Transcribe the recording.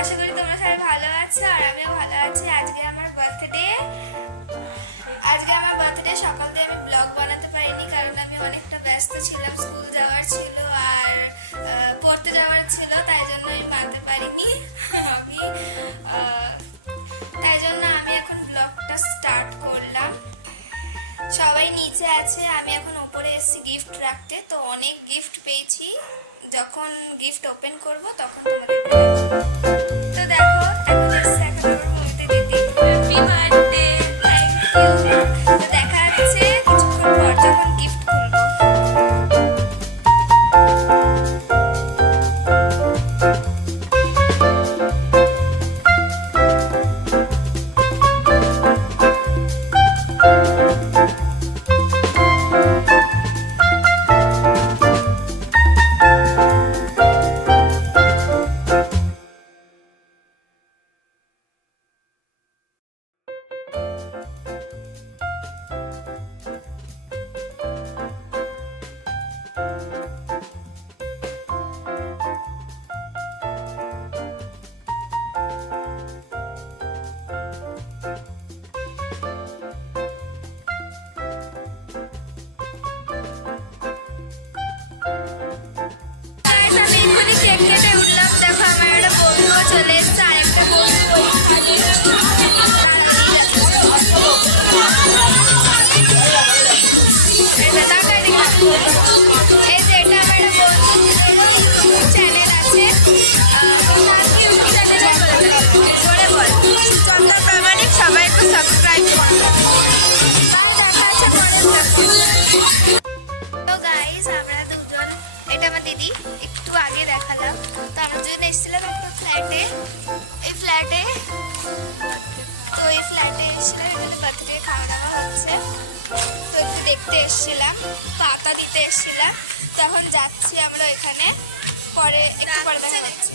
আশা করি তোমরা সবাই ভালো আছো আর আমিও ভালো আছি। আজকে আমার বার্থডে। সকাল থেকে আমি ব্লগ বানাতে পারিনি কারণ আমি অনেকটা ব্যস্ত ছিলাম। স্কুল যাওয়ার ছিল আর পড়তে যাওয়ার ছিল, তাই জন্য আমি বানাতে পারিনি। তাই জন্য আমি এখন ব্লগটা স্টার্ট করলাম। সবাই নিচে আছে, আমি এখন উপরে এসেছি গিফট রাখতে। তো অনেক গিফট পেয়েছি, যখন গিফট ওপেন করব তখন তোমাদের তো দেখো এখন এসেছে এখন আমার মমিতে দিদি। Happy birthday. Thank you. তো দেখা যাচ্ছে কিছুক্ষণ পর যখন গিফট খুলবো। আমি এক্ষুনি কেক কেটে উঠলাম। দেখো আমার একটা বন্ধুও চলে এসছে, আরেকটা বন্ধু এই যে এটা আমার একটা বন্ধু চ্যানেল আছে, চন্দন প্রামাণিক, সবাই একটু সাবস্ক্রাইব করো। তো গাইস আমরা দুজন, এটা আমার দিদি, একটু আগে দেখালাম। তো আমরা দুজন এসেছিলাম একটা ফ্ল্যাটে, এই ফ্ল্যাটে এসেছিলাম, এখানে বার্থডে খাওয়া দাওয়া হচ্ছে। তো একটু দেখতে এসেছিলাম, পাতা দিতে এসেছিলাম। তখন যাচ্ছি আমরা এখানে, পরে একটু পরে দেখা যাচ্ছে।